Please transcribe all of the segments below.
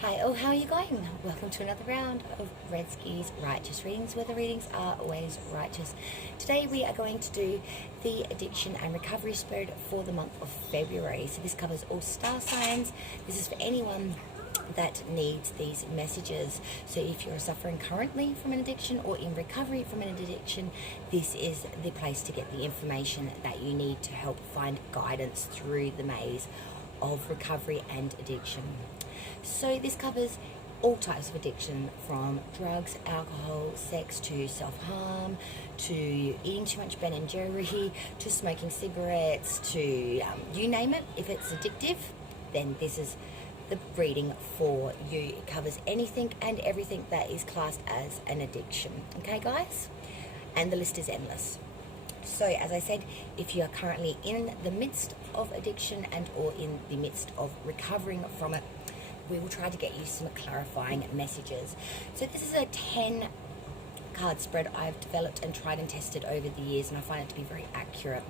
Hi, how are you going? Welcome to another round of Red Ski's Righteous Readings, where the readings are always righteous. Today we are going to do the addiction and recovery spirit for the month of February. So this covers all star signs. This is for anyone that needs these messages. So if you're suffering currently from an addiction or in recovery from an addiction, this is the place to get the information that you need to help find guidance through the maze of recovery and addiction. So this covers all types of addiction, from drugs, alcohol, sex, to self-harm, to eating too much Ben and Jerry, to smoking cigarettes, to you name it. If it's addictive, then this is the reading for you. It covers anything and everything that is classed as an addiction. Okay, guys? And the list is endless. So, as I said, if you are currently in the midst of addiction and or in the midst of recovering from it, we will try to get you some clarifying messages. So this is a 10 card spread I've developed and tried and tested over the years, and I find it to be very accurate.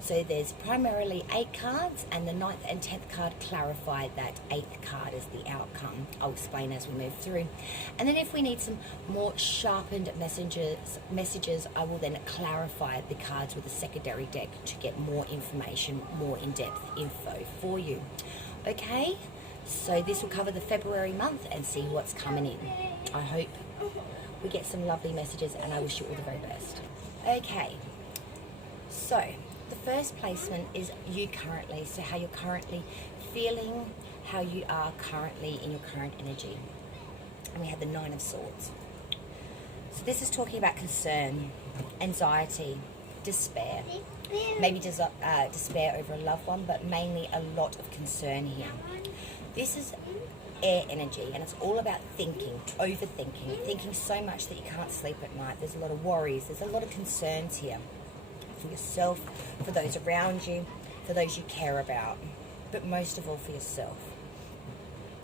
So there's primarily 8 cards, and the 9th and 10th card clarify that 8th card is the outcome. I'll explain as we move through. And then if we need some more sharpened messages, I will then clarify the cards with a secondary deck to get more information, more in-depth info for you. Okay? So this will cover the February month and see what's coming in. I hope we get some lovely messages, and I wish you all the very best. Okay, so the first placement is you currently, so how you're currently feeling, how you are currently in your current energy. And we have the 9 of Swords. So this is talking about concern, anxiety, despair. Maybe despair over a loved one, but mainly a lot of concern here. This is air energy, and it's all about thinking, overthinking, thinking so much that you can't sleep at night. There's a lot of worries, there's a lot of concerns here for yourself, for those around you, for those you care about, but most of all for yourself.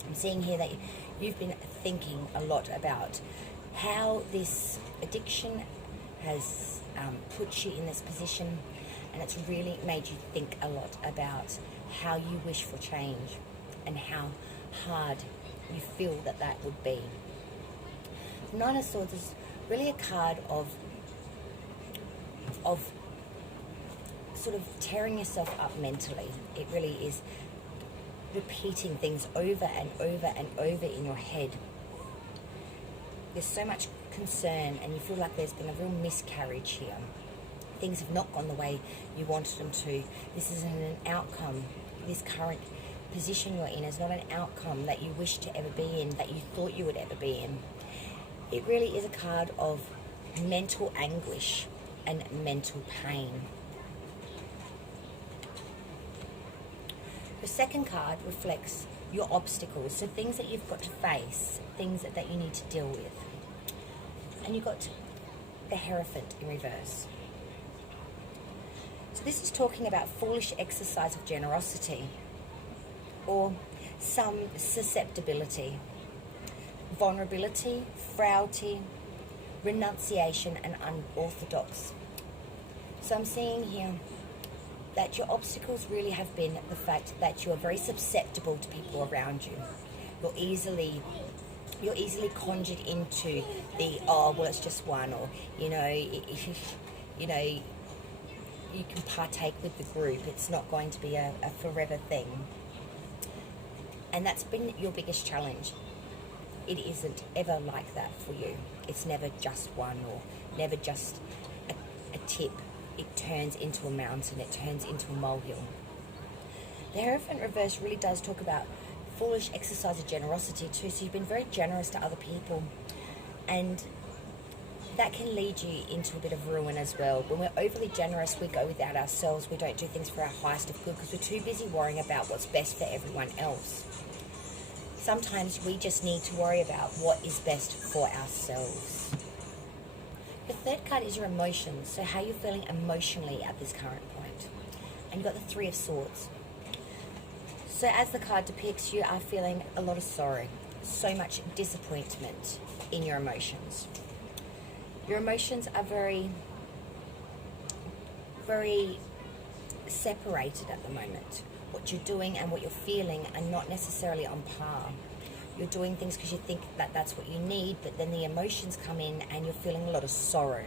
I'm seeing here that you've been thinking a lot about how this addiction has put you in this position, and it's really made you think a lot about how you wish for change and how hard you feel that would be. The 9 of Swords is really a card of sort of tearing yourself up mentally. It really is repeating things over and over and over in your head. There's so much concern, and you feel like there's been a real miscarriage here. Things have not gone the way you wanted them to. This isn't an outcome. This current position you're in is not an outcome that you wish to ever be in, that you thought you would ever be in. It really is a card of mental anguish and mental pain. The second card reflects your obstacles, so things that you've got to face, things that you need to deal with. And you've got the Hierophant in reverse. So this is talking about foolish exercise of generosity, or some susceptibility, vulnerability, frailty, renunciation, and unorthodox. So I'm seeing here that your obstacles really have been the fact that you are very susceptible to people around you. You're easily conjured into the, oh, well, it's just one, or, you can partake with the group. It's not going to be a forever thing. And that's been your biggest challenge. It isn't ever like that for you. It's never just one, or never just a tip. It turns into a mountain. It turns into a molehill. The Hierophant reverse really does talk about foolish exercise of generosity too. So you've been very generous to other people, and that can lead you into a bit of ruin as well. When we're overly generous, we go without ourselves. We don't do things for our highest of good because we're too busy worrying about what's best for everyone else. Sometimes we just need to worry about what is best for ourselves. The third card is your emotions, so how you're feeling emotionally at this current point. And you've got the 3 of Swords. So as the card depicts, you are feeling a lot of sorrow, so much disappointment in your emotions. Your emotions are very, very separated at the moment. What you're doing and what you're feeling are not necessarily on par. You're doing things because you think that that's what you need, but then the emotions come in and you're feeling a lot of sorrow.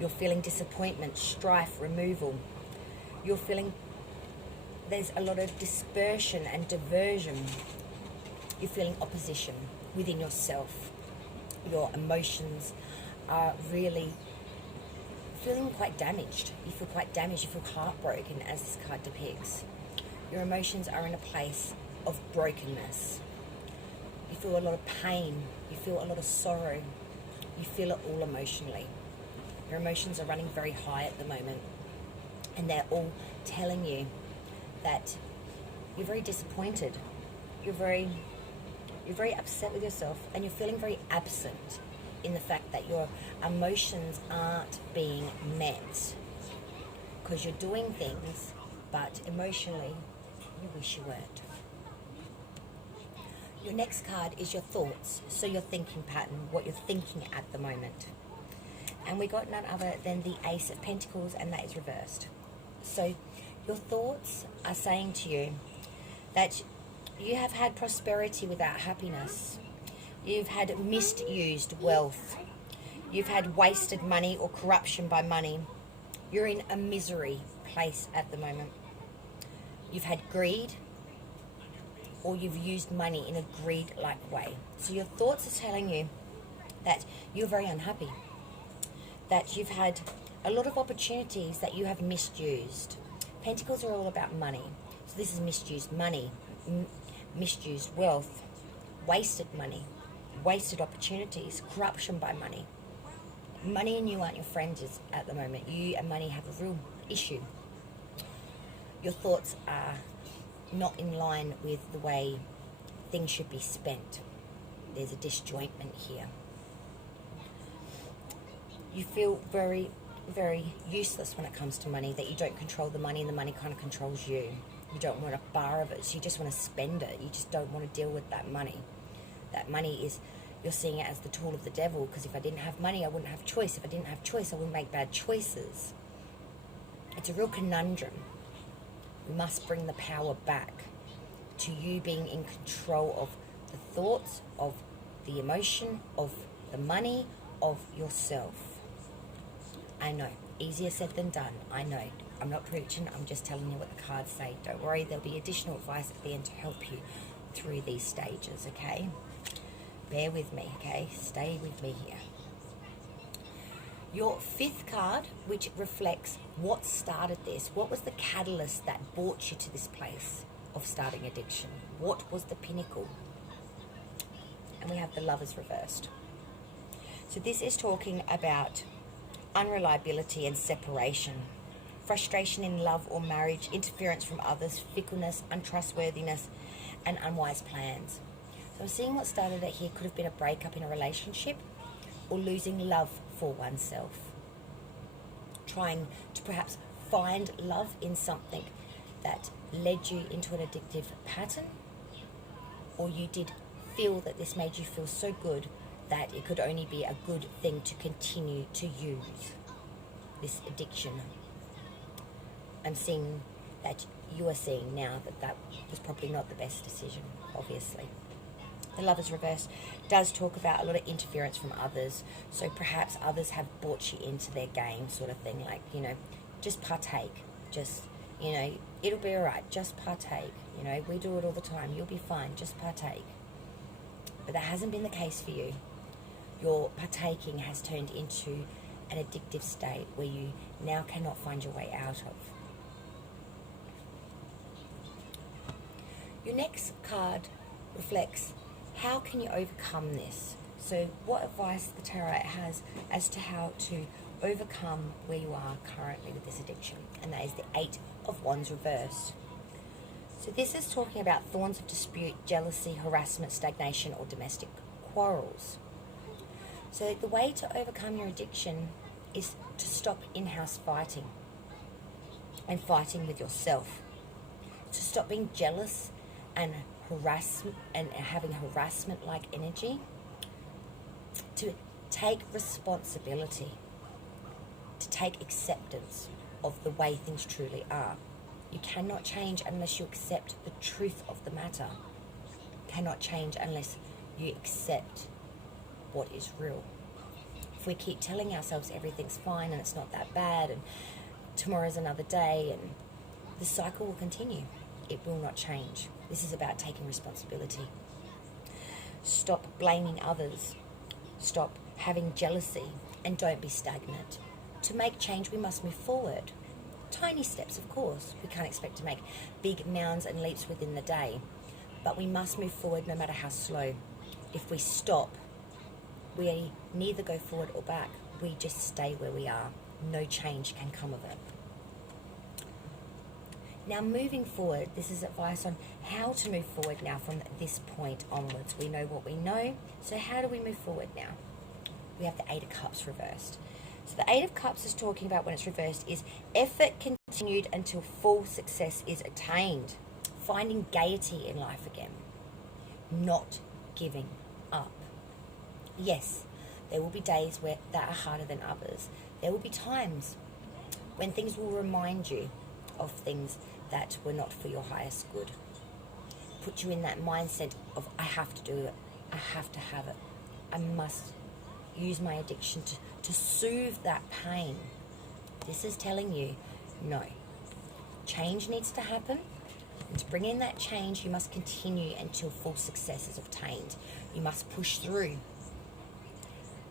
You're feeling disappointment, strife, removal. You're feeling there's a lot of dispersion and diversion. You're feeling opposition within yourself. Your emotions are really feeling quite damaged. You feel quite damaged. You feel heartbroken, as this card depicts. Your emotions are in a place of brokenness. You feel a lot of pain. You feel a lot of sorrow. You feel it all emotionally. Your emotions are running very high at the moment, and they're all telling you that you're very disappointed. You're very upset with yourself, and you're feeling very absent in the fact that your emotions aren't being met, because you're doing things, but emotionally you wish you weren't. Your next card is your thoughts, so your thinking pattern, what you're thinking at the moment. And we got none other than the Ace of Pentacles, and that is reversed. So your thoughts are saying to you that you have had prosperity without happiness. You've had misused wealth. You've had wasted money or corruption by money. You're in a misery place at the moment. You've had greed, or you've used money in a greed-like way. So your thoughts are telling you that you're very unhappy, that you've had a lot of opportunities that you have misused. Pentacles are all about money. So this is misused money, misused wealth, wasted money, wasted opportunities, corruption by money. Money and you aren't your friends at the moment. You and money have a real issue. Your thoughts are not in line with the way things should be spent. There's a disjointment here. You feel very, very useless when it comes to money, that you don't control the money and the money kind of controls you. You don't want a bar of it, so you just want to spend it. You just don't want to deal with that money. That money is, you're seeing it as the tool of the devil, because if I didn't have money, I wouldn't have choice. If I didn't have choice, I wouldn't make bad choices. It's a real conundrum. We must bring the power back to you being in control of the thoughts, of the emotion, of the money, of yourself. I know, easier said than done. I know. I'm not preaching, I'm just telling you what the cards say. Don't worry, there'll be additional advice at the end to help you through these stages, okay? Bear with me, okay? Stay with me here. Your fifth card, which reflects what started this. What was the catalyst that brought you to this place of starting addiction? What was the pinnacle? And we have the Lovers reversed. So this is talking about unreliability and separation, frustration in love or marriage, interference from others, fickleness, untrustworthiness, and unwise plans. So I'm seeing what started it here could have been a breakup in a relationship, or losing love for oneself. Trying to perhaps find love in something that led you into an addictive pattern, or you did feel that this made you feel so good that it could only be a good thing to continue to use this addiction. I'm seeing that you are seeing now that that was probably not the best decision, obviously. The Lovers reverse does talk about a lot of interference from others. So perhaps others have brought you into their game, sort of thing. Like, you know, just partake. Just, you know, it'll be all right. Just partake. You know, we do it all the time. You'll be fine. Just partake. But that hasn't been the case for you. Your partaking has turned into an addictive state where you now cannot find your way out of. Your next card reflects, how can you overcome this? So what advice the Tarot has as to how to overcome where you are currently with this addiction. And that is the 8 of Wands reversed. So this is talking about thorns of dispute, jealousy, harassment, stagnation, or domestic quarrels. So the way to overcome your addiction is to stop in-house fighting and fighting with yourself. To stop being jealous and harassment and having harassment-like energy. To take responsibility. To take acceptance of the way things truly are. You cannot change unless you accept the truth of the matter. cannot change unless you accept what is real. If we keep telling ourselves everything's fine and it's not that bad and tomorrow's another day, and the cycle will continue. It will not change. This is about taking responsibility. Stop blaming others. Stop having jealousy, and don't be stagnant. To make change, we must move forward. Tiny steps, of course. We can't expect to make big mounds and leaps within the day, but we must move forward no matter how slow. If we stop, we neither go forward or back. We just stay where we are. No change can come of it. Now, moving forward, this is advice on how to move forward now from this point onwards. We know what we know, so how do we move forward now? We have the Eight of Cups reversed. So the Eight of Cups is talking about, when it's reversed, is effort continued until full success is attained. Finding gaiety in life again. Not giving up. Yes, there will be days that are harder than others. There will be times when things will remind you of things that were not for your highest good. Put you in that mindset of, I have to do it. I have to have it. I must use my addiction to soothe that pain. This is telling you, no. Change needs to happen. And to bring in that change, you must continue until full success is obtained. You must push through.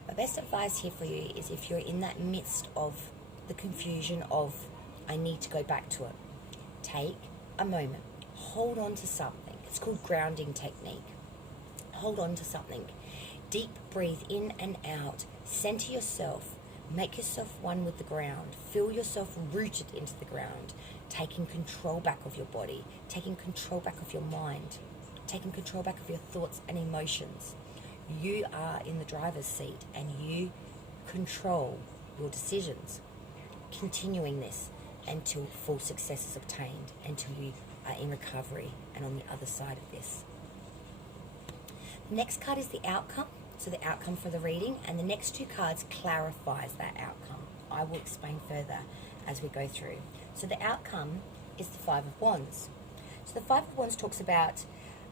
My best advice here for you is, if you're in that midst of the confusion of, I need to go back to it, take a moment. Hold on to something. It's called grounding technique. Hold on to something. Deep breathe in and out. Center yourself. Make yourself one with the ground. Feel yourself rooted into the ground. Taking control back of your body. Taking control back of your mind. Taking control back of your thoughts and emotions. You are in the driver's seat and you control your decisions. Continuing this until full success is obtained, until you are in recovery and on the other side of this. The next card is the outcome. So the outcome for the reading, and the next two cards clarifies that outcome. I will explain further as we go through. So the outcome is the Five of Wands. So the Five of Wands talks about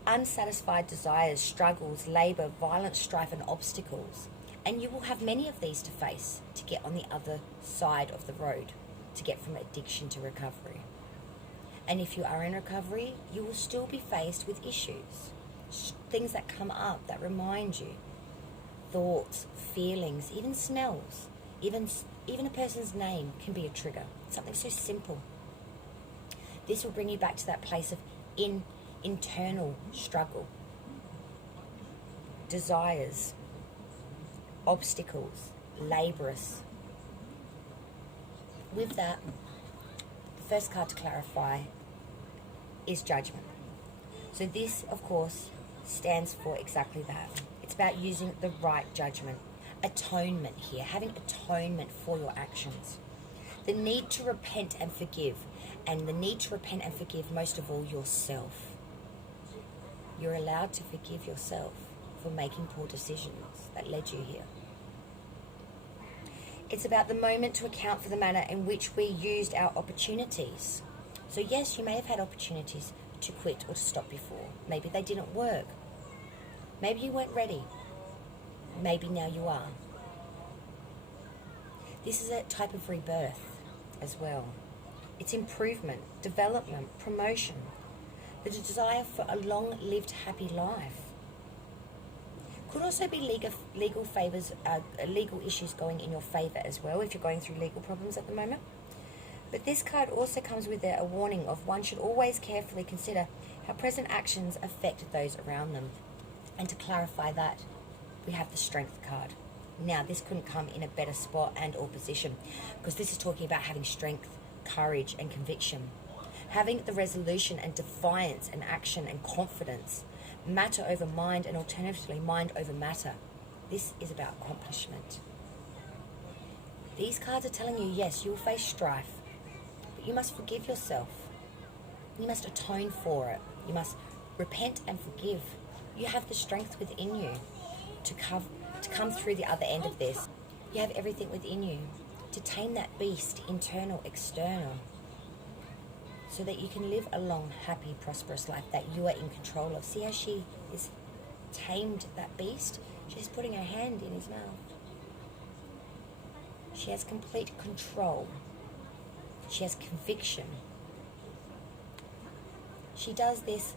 unsatisfied desires, struggles, labor, violent strife and obstacles. And you will have many of these to face to get on the other side of the road, to get from addiction to recovery. And if you are in recovery, you will still be faced with issues, things that come up that remind you. Thoughts, feelings, even smells, even a person's name can be a trigger. Something so simple. This will bring you back to that place of internal struggle, desires, obstacles, laborious. With that, the first card to clarify is Judgment. So this, of course, stands for exactly that. It's about using the right judgment. Atonement here, having atonement for your actions. The need to repent and forgive. And the need to repent and forgive, most of all, yourself. You're allowed to forgive yourself for making poor decisions that led you here. It's about the moment to account for the manner in which we used our opportunities. So yes, you may have had opportunities to quit or to stop before. Maybe they didn't work. Maybe you weren't ready. Maybe now you are. This is a type of rebirth as well. It's improvement, development, promotion, the desire for a long-lived happy life. Could also be legal favors, legal issues going in your favor as well, if you're going through legal problems at the moment. But this card also comes with a warning of one should always carefully consider how present actions affect those around them. And to clarify that, we have the Strength card. Now, this couldn't come in a better spot and or position, because this is talking about having strength, courage and conviction. Having the resolution and defiance and action and confidence. Matter over mind, and alternatively mind over matter. This is about accomplishment. These cards are telling you, yes, you will face strife, but you must forgive yourself. You must atone for it. You must repent and forgive. You have the strength within you to come through the other end of this. You have everything within you to tame that beast, internal, external, so that you can live a long, happy, prosperous life that you are in control of. See how she is tamed that beast, she's putting her hand in his mouth. She has complete control. She has conviction. She does this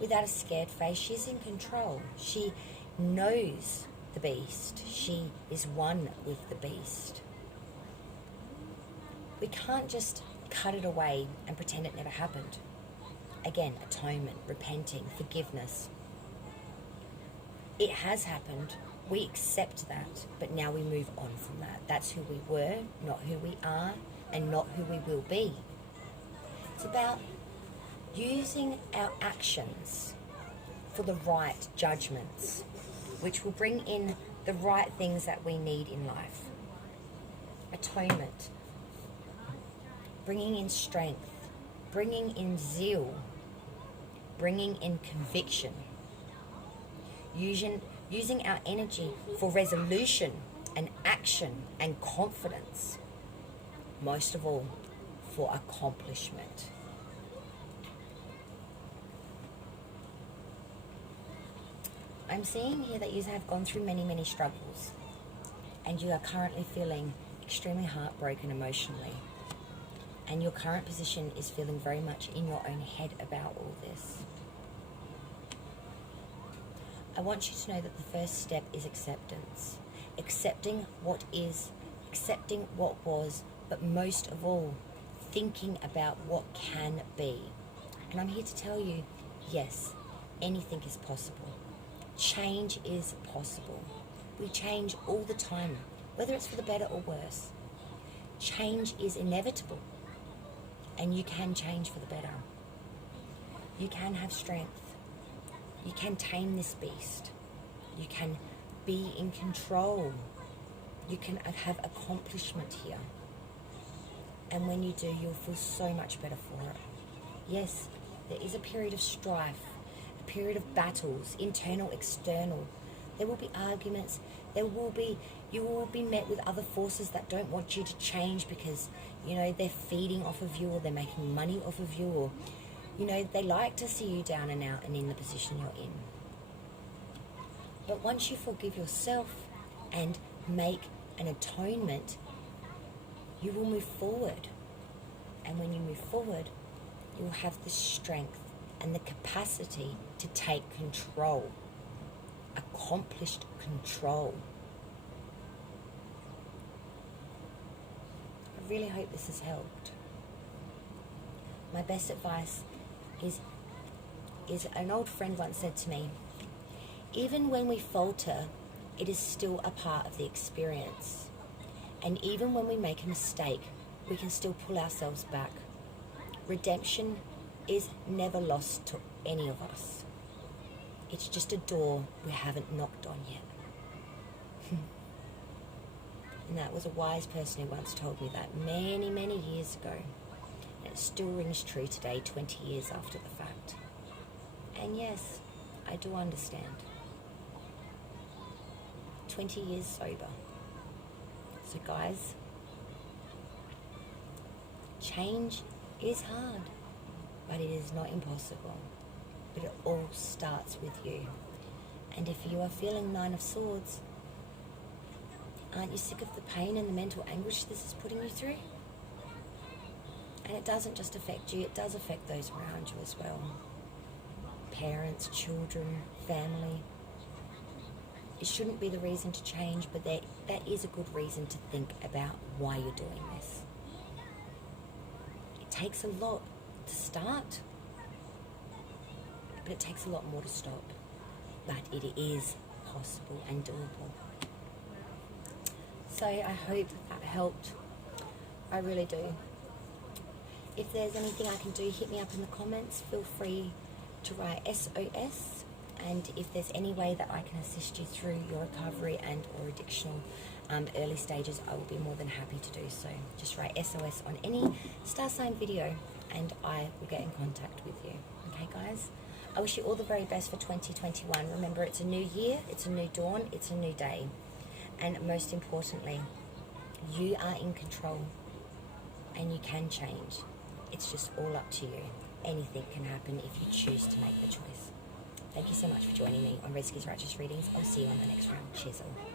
without a scared face. She's in control. She knows the beast. She is one with the beast. We can't just cut it away and pretend it never happened. Again, atonement, repenting, forgiveness. It has happened. We accept that, but now we move on from that. That's who we were, not who we are, and not who we will be. It's about using our actions for the right judgments, which will bring in the right things that we need in life. Atonement, bringing in strength, bringing in zeal, bringing in conviction, using our energy for resolution and action and confidence, most of all for accomplishment. I'm seeing here that you have gone through many, many struggles, and you are currently feeling extremely heartbroken emotionally, and your current position is feeling very much in your own head about all this. I want you to know that the first step is acceptance. Accepting what is, accepting what was, but most of all, thinking about what can be. And I'm here to tell you, yes, anything is possible. Change is possible. We change all the time, whether it's for the better or worse. Change is inevitable, and you can change for the better. You can have strength. You can tame this beast. You can be in control. You can have accomplishment here. And when you do, you'll feel so much better for it. Yes, there is a period of strife, a period of battles, internal, external. There will be arguments. You will be met with other forces that don't want you to change because, they're feeding off of you, or they're making money off of you, or they like to see you down and out and in the position you're in. But once you forgive yourself and make an atonement, you will move forward. And when you move forward, you will have the strength and the capacity to take control. Accomplished control. I really hope this has helped. My best advice is an old friend once said to me, even when we falter, it is still a part of the experience. And even when we make a mistake, we can still pull ourselves back. Redemption is never lost to any of us. It's just a door we haven't knocked on yet. And that was a wise person who once told me that many, many years ago. And it still rings true today, 20 years after the fact. And yes, I do understand. 20 years sober. So guys, change is hard, but it is not impossible. But it all starts with you. And if you are feeling 9 of Swords, aren't you sick of the pain and the mental anguish this is putting you through? And it doesn't just affect you, it does affect those around you as well. Parents, children, family. It shouldn't be the reason to change, but that is a good reason to think about why you're doing this. It takes a lot to start, but it takes a lot more to stop. But it is possible and doable. So I hope that helped. I really do. If there's anything I can do, hit me up in the comments. Feel free to write SOS. And if there's any way that I can assist you through your recovery and or addictional early stages, I will be more than happy to do so. Just write SOS on any star sign video and I will get in contact with you. Okay, guys? I wish you all the very best for 2021. Remember, it's a new year, it's a new dawn, it's a new day. And most importantly, you are in control and you can change. It's just all up to you. Anything can happen if you choose to make the choice. Thank Thank you so much for joining me on Red Skis Righteous Readings. I'll see you on the next round. Cheers all.